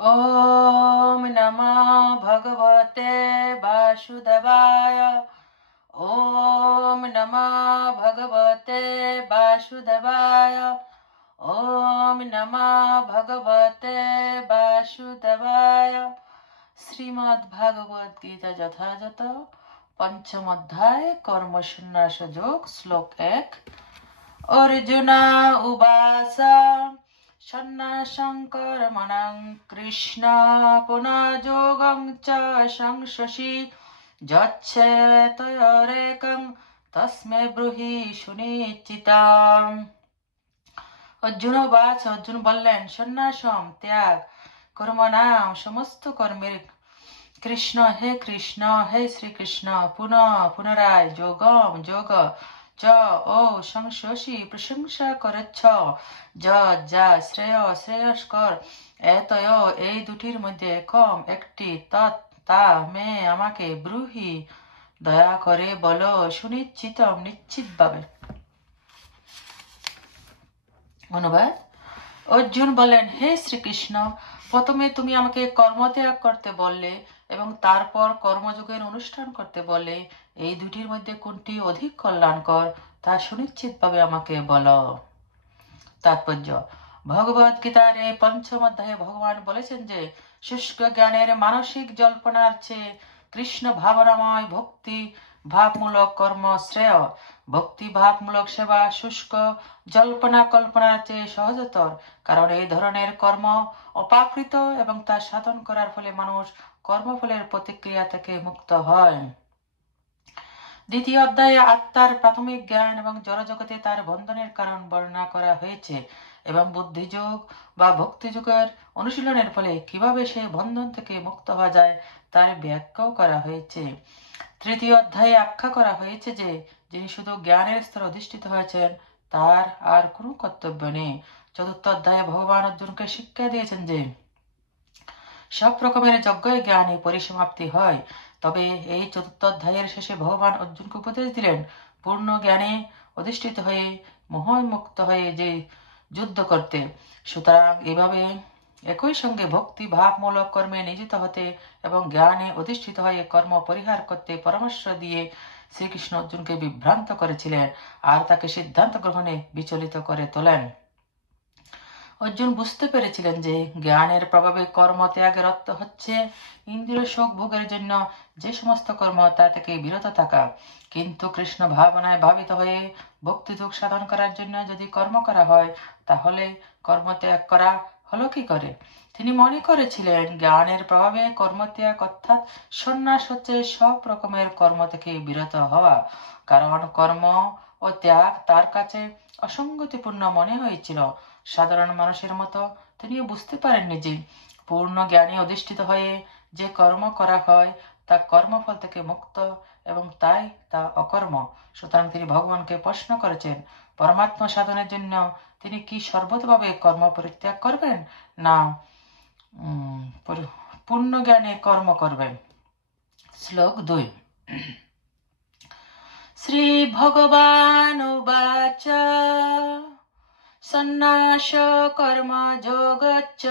ओम नमः भगवते वासुदेवाय। ओम नमः भगवते वासुदेवाय। ओम नमः भगवते वासुदेवाय। श्रीमद् भागवत गीता যথাযথ पंचम अध्याय कर्म संन्यास योग श्लोक 1। अर्जुना उवाच सन्न्यासं कर्मणां कृष्ण पुनः योगं च संश्वसि যচ্ছেতয়োরেকং তস্মৈ ব্রূহি সুনিশ্চিতাম। অর্জুন বাচ অর্জুন বললেন, সন্ন্যাসম ত্যাগ, কর্মণাম সমস্ত কর্মের, কৃষ্ণ হে শ্রীকৃষ্ণ, পুনরায় যোগম যোগ, চ ও সংশ্বসি প্রশংসা করেছ, যা শ্রেয়স্কর, এতয় এই দুটির মধ্যে কম একটি, তা মে আমাকে ব্রূহি দয়া করে বলো, সুনিশ্চিতম নিশ্চিতভাবে। অনুবাদ। অর্জুন বলেন, হে শ্রীকৃষ্ণ, প্রথমে তুমি আমাকে কর্মত্যাগ করতে বললে এবং তারপর কর্মযোগের অনুষ্ঠান করতে বললে। এই দুটির মধ্যে কোনটি অধিক কল্যাণকর তা সুনিশ্চিতভাবে আমাকে বলো। তাৎপর্য। ভগবদ গীতার এই পঞ্চম অধ্যায়ে ভগবান বলেছেন যে শুষ্ক জ্ঞানের মানসিক জল্পনার চেয়ে কৃষ্ণ ভাবনাময় ভক্তি ভাবমূলক কর্ম শ্রেয়। ভক্তি ভাবমূলক সেবা শুষ্ক জল্পনা কল্পনার চেয়ে সহজতর, কারণ এই ধরনের কর্ম অপ্রাকৃত এবং তা সাধন করার ফলে মানুষ কর্মফলের প্রতিক্রিয়া থেকে মুক্ত হয়। দ্বিতীয় অধ্যায়ে আত্মার প্রাথমিক জ্ঞান এবং জড়জগতে তার বন্ধনের কারণ বর্ণনা করা হয়েছে এবং বুদ্ধিযোগ বা ভক্তিযোগের অনুশীলনের ফলে কিভাবে সে বন্ধন থেকে মুক্ত হওয়া যায় তার ব্যাখ্যাও করা হয়েছে। তৃতীয় অধ্যায়ে আখ্যা করা হয়েছে যে যিনি শুধু জ্ঞানের স্তরে অধিষ্ঠিত হয়েছেন তার আর কোনো কর্তব্য নেই। চতুর্থ অধ্যায়ে ভগবান অর্জুনকে শিক্ষা দিয়েছেন যে সব রকমের যজ্ঞে জ্ঞানে পরিসমাপ্তি হয়। তবে এই চতুর্থ অধ্যায়ের শেষে ভগবান অর্জুনকে উপদেশ দিলেন পূর্ণ জ্ঞানে অধিষ্ঠিত হয়ে মোহমুক্ত হয়ে যে যুদ্ধ করতে। সুতরাং এভাবে একই সঙ্গে ভক্তি ভাবমূলক কর্মে নিয়োজিত হতে এবং জ্ঞানে অধিষ্ঠিত হয়ে কর্ম পরিহার করতে পরামর্শ দিয়ে শ্রীকৃষ্ণ অর্জুনকে বিভ্রান্ত করেছিলেন আর তাকে সিদ্ধান্ত গ্রহণে বিচলিত করে তোলেন। অর্জুন বুঝতে পেরেছিলেন যে জ্ঞানের প্রভাবে কর্ম ত্যাগের অর্থ হচ্ছে ইন্দ্রিয় সুখ ভোগের জন্য যে সমস্ত কর্ম তা থেকে বিরত থাকা। কিন্তু কৃষ্ণ ভাবনায় ভাবিত হয়ে ভক্তিযোগ সাধন করার জন্য যদি কর্ম করা হয় তাহলে কর্ম ত্যাগ করা হলো কি করে? তিনি মনে করেছিলেন জ্ঞানের প্রভাবে কর্মত্যাগ অর্থাৎ সন্ন্যাস হচ্ছে সব রকমের কর্ম থেকে বিরত হওয়া। কারণ কর্ম ও ত্যাগ তার কাছে অসঙ্গতিপূর্ণ মনে হয়েছিল। সাধারণ মানুষের মতো তিনিও বুঝতে পারেননি যে পূর্ণ জ্ঞানে অধিষ্ঠিত হয়ে যে কর্ম করা হয় তা কর্মফল থেকে মুক্ত এবং তাই তা অকর্ম। সুতরাং তিনি ভগবানকে প্রশ্ন করেছেন পরমাত্মা সাধনের জন্য তিনি কি সর্বতভাবে কর্ম পরিত্যাগ করবেন না পূর্ণ জ্ঞানে কর্ম করবেন। শ্লোক 2। শ্রী ভগবান উবাচ সন্ন্যাস কর্ম যোগচ্চ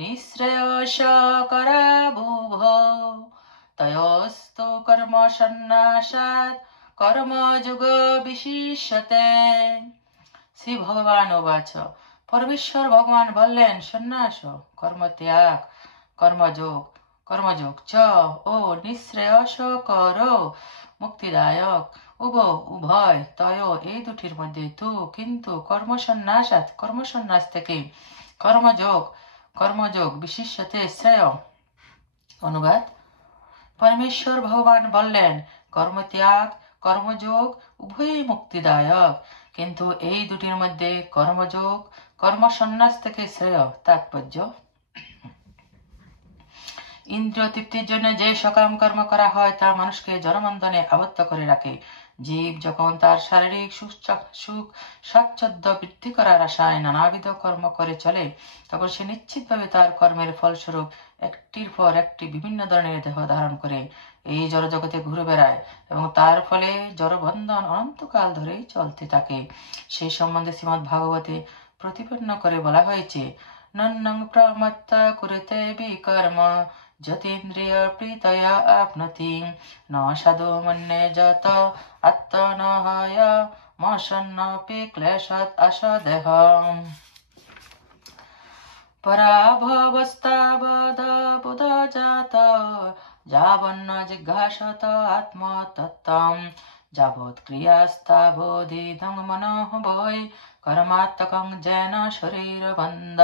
নিঃশ্রেয়সকরাবুভো তয়োস্তু কর্ম সন্ন্যাসাৎ কর্মযোগ বিশিষ্যতে। শ্রী ভগবান উবাচ। পরমেশ্বর ভগবান বললেন, সন্ন্যাস কর্মত্যাগ কর্মযোগ চ ও নিঃশ্রেয়সকর মুক্তিদায়ক উভয় তয় এই দুটির মধ্যে কিন্তু কর্মসন্ন্যাস থেকে কর্মযোগ বিশিষ্যতে শ্রেয়। অনুবাদ। পরমেশ্বর ভগবান বললেন কর্মত্যাগ কর্মযোগ উভয়ই মুক্তিদায়ক, কিন্তু এই দুটির মধ্যে কর্মযোগ কর্মসন্ন্যাস থেকে শ্রেয়। তাৎপর্য। ইন্দ্রিয় তৃপ্তির জন্য যে সকাম কর্ম করা হয় তা মানুষকে জড়বন্ধনে আবদ্ধ করে রাখে। জীব যখন তার শারীরিক সুখ স্বাচ্ছন্দ্য বৃদ্ধি করার আশায় নানাবিধ কর্ম করে চলে তখন সে নিশ্চিতভাবে তার কর্মের ফলস্বরূপ একটির পর একটি বিভিন্ন ধরনের দেহ ধারণ করে এই জড়জগতে ঘুরে বেড়ায় এবং তার ফলে জড়বন্ধন অনন্তকাল ধরেই চলতে থাকে। সেই সম্বন্ধে শ্রীমদ্ ভাগবতে প্রতিপন্ন করে বলা হয়েছে নন্নং প্রমত্ত কুরুতে বিকর্ম যতীন্দ্রিয় প্রীতয়া আপনতি ন সাধু মন্যে যত আত্মনহায় মশন্নপি ক্লেশাৎ আসাদেহ পরাভবস্তাবদবুধজাত যাবন্ন জিজ্ঞাসত আত্মতত্ত্বম যাবৎ ক্রিয়াস্তাবোধিদং মনঃ বৈ কর্মাত্মকং যেন শরীরবন্ধ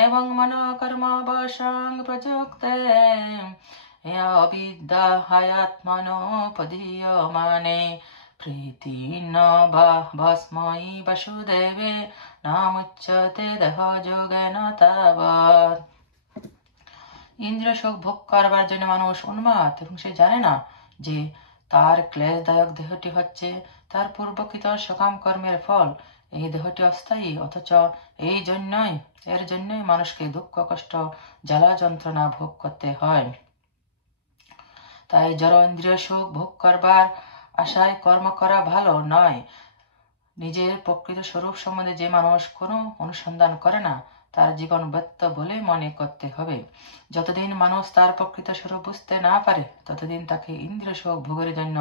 এবং মনো কর্ম বশং প্রযুক্তে অবিদ্যা হায়াত্মনোপদীয়মানে প্রীতি ন ভস্মৈ বসুদেবে নামুচ্যতে দেহ যোগেন তাবৎ। ইন্দ্রিয় সুখ ভোগ করবার জন্য মানুষ উন্মাদ এবং সে জানে না যে তার ক্লেশদায়ক দেহটি হচ্ছে তার পূর্বকৃত সকাম কর্মের ফল। এই দেহটি অস্থায়ী, অথচ এর জন্যই মানুষকে দুঃখ কষ্ট জ্বালা যন্ত্রণা ভোগ করতে হয়। তাই জড় ইন্দ্রিয় সুখ ভোগ করবার আশায় কর্ম করা ভালো নয়। নিজের প্রকৃত স্বরূপ সম্বন্ধে যে মানুষ কোনো অনুসন্ধান করে না তার জীবন ব্যর্থ বলে মনে করতে হবে। যতদিন মানুষ তার প্রকৃত স্বরূপ বুঝতে না পারে ততদিন তাকে ইন্দ্রিয় সুখ ভোগের জন্য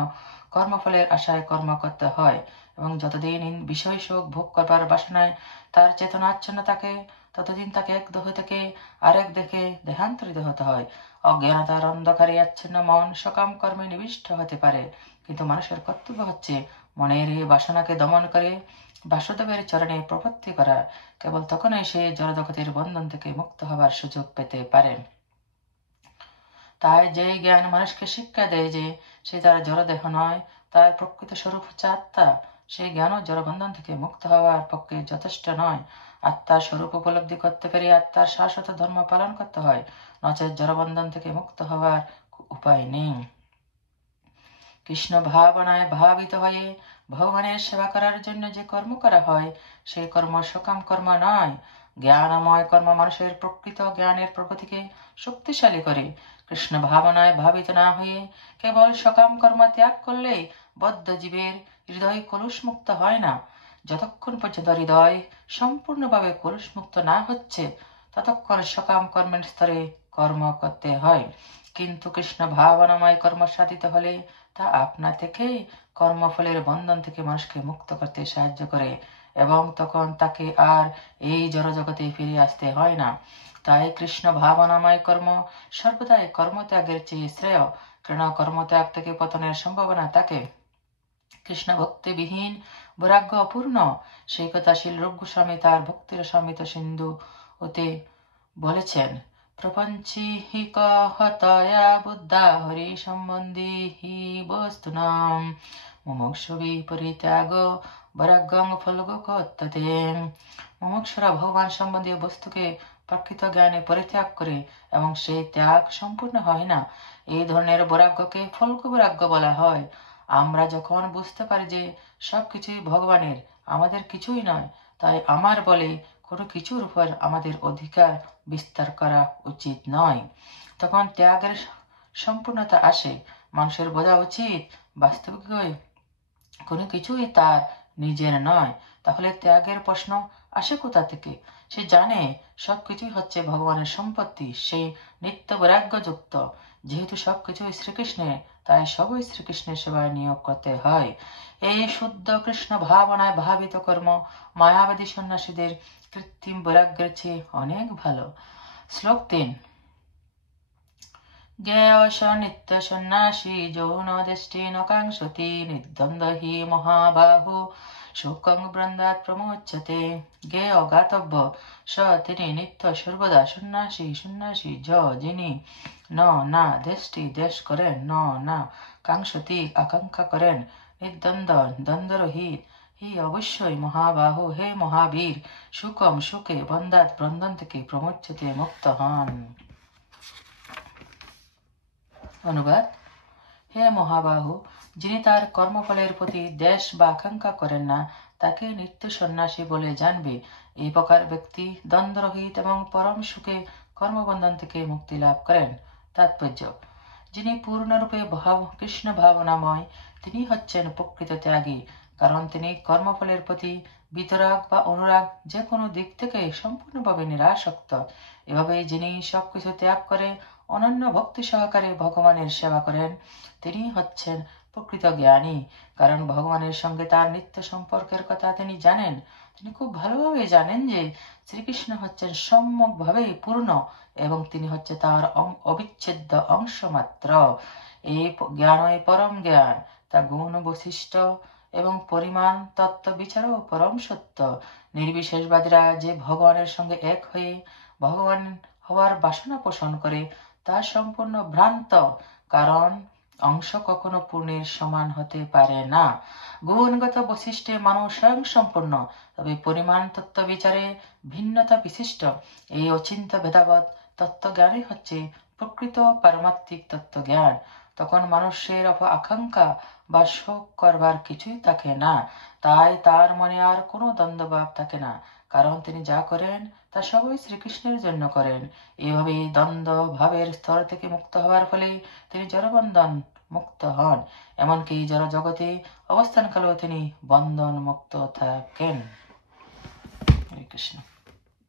কর্মফলের আশায় কর্ম করতে হয়, এবং যতদিন বিষয় সুখ ভোগ করবার বাসনায় তার চেতনা আচ্ছন্ন থাকে ততদিন তাকে এক দেহ থেকে আরেক দেহে দেহান্তরিত হতে হয়। অজ্ঞানতার অন্ধকারে আচ্ছন্ন মন সকাম কর্মে নিবিষ্ট হতে পারে, কিন্তু মানুষের কর্তব্য হচ্ছে মনের এই বাসনাকে দমন করে বাসুদেবের চরণে প্রপত্তি করা। কেবল তখনই সে জড়জগতের বন্ধন থেকে মুক্ত হবার সুযোগ পেতে পারে। তাই যে জ্ঞান মানুষকে শিক্ষা দেয় যে সে তার জড়দেহ নয়, তার প্রকৃত স্বরূপ হচ্ছে আত্মা, সেই জ্ঞানও জড়বন্ধন থেকে মুক্ত হওয়ার পক্ষে যথেষ্ট নয়। আত্মার স্বরূপ উপলব্ধি করতে পেরে আত্মার শাশ্বত ধর্ম পালন করতে হয়, নচেৎ জড়বন্ধন থেকে মুক্ত হওয়ার উপায় নেই। কৃষ্ণ ভাবনায় ভাবিত হয়ে ভগবানের সেবা করার জন্য যে কর্ম করা হয় সেই কর্ম সকাম কর্ম নয়। জ্ঞানময় কর্ম মানুষের প্রকৃত জ্ঞানের প্রগতিকে শক্তিশালী করে। কৃষ্ণ ভাবনায় ভাবিত না হয়ে কেবল সকাম কর্ম ত্যাগ করলেই বদ্ধ জীবের হৃদয় কলুষমুক্ত হয় না। যতক্ষণ পর্যন্ত হৃদয় সম্পূর্ণভাবে কলুষমুক্ত না হচ্ছে ততক্ষণ সকাম কর্মের স্তরে কর্ম করতে হয়। কিন্তু কৃষ্ণ ভাবনাময় কর্ম সাধিত হলে তা আপনা থেকেই কর্মফলের বন্ধন থেকে মানুষকে মুক্ত করতে সাহায্য করে, এবং তখন তাকে আর এই জড়জগতে ফিরে আসতে হয় না। তাই কৃষ্ণ ভাবনাময় কর্ম সর্বদাই কর্মত্যাগের চেয়ে শ্রেয়, কারণ কর্মত্যাগ থেকে পতনের সম্ভাবনা থাকে। কৃষ্ণ ভক্তিবিহীন বৈরাগ্য অপূর্ণ, সেই কথা শিল রূপ গোস্বামী তার ভক্তির সমিত সিন্ধু হতে বলেছেন। প্রপঞ্চি হি হতয়া বুদ্ধা হরি সম্বন্ধী হি বস্তুনাম মুমুক্ষুবি পরিত্যাগ বৈরাগ্যং ফলগোকোত্ততে। মুমুক্ষুরা ভগবান সম্বন্ধীয় বস্তুকে প্রকৃত জ্ঞানে পরিত্যাগ করে এবং সেই ত্যাগ সম্পূর্ণ হয় না। এই ধরনের বৈরাগ্যকে ফলগ বৈরাগ্য বলা হয়। আমরা যখন বুঝতে পারি যে সবকিছুই ভগবানের, আমাদের কিছুই নয়, তাই আমার বলে কোনো কিছুর উপর আমাদের অধিকার বিস্তার করা উচিত নয়, তখন ত্যাগের সম্পূর্ণতা আসে। মানুষের বোঝা উচিত বাস্তবিক কোনো কিছুই তার নিজের নয়, তাহলে ত্যাগের প্রশ্ন আসে কোথা থেকে? সে জানে সবকিছুই হচ্ছে ভগবানের সম্পত্তি, সেই নিত্য বৈরাগ্যযুক্ত। যেহেতু সবকিছুই শ্রীকৃষ্ণের, তাই সবই শ্রীকৃষ্ণের সেবায় নিয়োগ করতে হয়। এই শুদ্ধ কৃষ্ণ ভাবনায় ভাবিত কর্ম মায়াবাদী সন্ন্যাসীদের কৃত্রিম বৈরাগ্যের চেয়ে অনেক ভালো। শ্লোক 3। জ্ঞেয়স নিত্য সন্ন্যাসী যৌন দৃষ্টিন কাঙ্ক্ষতি নির্দ্বন্দ্ব হি মহাবাহু শোকং বৃন্দাৎ প্রমোচ্যতে। জ্ঞেয় জ্ঞাতব্য স তিনি নিত্য সর্বদা সন্ন্যাসী, সন্ন্যাসী যিনি ন না দৃষ্টি দেশ করেন, ন না কাঙ্ক্ষতি আকাঙ্ক্ষা করেন, নির্দ্বন্দ্ব দ্বন্দ্বরহিত, হি অবশ্যই মহাবাহু হে মহাবীর, সুকম সুখে বন্ধাত বন্ধন থেকে প্রমোচ্যতে মুক্ত হন। অনুবাদ: হে মহাবাহু, যিনি তার কর্মফলের প্রতি দেশ বা আকাঙ্ক্ষা করেন না তাকে নিত্য সন্ন্যাসী বলে জানবে। এই প্রকার ব্যক্তি দ্বন্দ্বরহিত এবং পরম সুখে কর্মবন্ধন থেকে মুক্তি লাভ করেন। তাৎপর্য: যিনি পূর্ণরূপে কৃষ্ণ ভাবনাময় তিনি হচ্ছেন প্রকৃত ত্যাগী, কারণ তিনি কর্মফলের প্রতি বিতরাগ বা অনুরাগ যে কোনো দিক থেকে সম্পূর্ণভাবে নিরাসক্ত। এভাবে যিনি সবকিছু ত্যাগ করে অনন্য ভক্তি সহকারে ভগবানের সেবা করেন তিনি হচ্ছেন প্রকৃত জ্ঞানী। কারণ ভগবানের সঙ্গে তার নিত্য সম্পর্কের কথা তিনি জানেন। তিনি খুব ভালোভাবে জানেন যে শ্রীকৃষ্ণ হচ্ছেন সম্যকভাবে পূর্ণ এবং তিনি হচ্ছে তার অবিচ্ছেদ্য অংশ মাত্র। এই জ্ঞানই পরম জ্ঞান, তা গুণ বৈশিষ্ট্য এবং পরিমাণ তত্ত্ব বিচারও পরম সত্য। নির্বিশেষবাদীরা যে ভগবানের সঙ্গে এক হয়ে ভগবান হওয়ার বাসনা পোষণ করে তা সম্পূর্ণ ভ্রান্ত। কারণ অংশ কখনো পূর্ণের সমান হতে পারে না। গুণগত বৈশিষ্ট্যে মানুষ স্বয়ং সম্পূর্ণ, তবে পরিমাণ তত্ত্ব বিচারে ভিন্নতা বিশিষ্ট। এই অচিন্ত্য ভেদাভেদ তত্ত্বজ্ঞানই হচ্ছে প্রকৃত পারমাত্মিক তত্ত্বজ্ঞান। তখন মানুষের আকাঙ্ক্ষা বা শোক করবার কিছুই থাকে না। তাই তার মনে আর কোনো দ্বন্দ্বভাব থাকে না, কারণ তিনি যা করেন তা সবই শ্রীকৃষ্ণের জন্য করেন। এভাবে দ্বন্দ্ব ভাবের স্তর থেকে মুক্ত হওয়ার ফলে তিনি জড়বন্ধন মুক্ত হন। এমনকি জড় জগতে অবস্থানকালেও তিনি বন্ধন মুক্ত থাকেন। হরে কৃষ্ণ।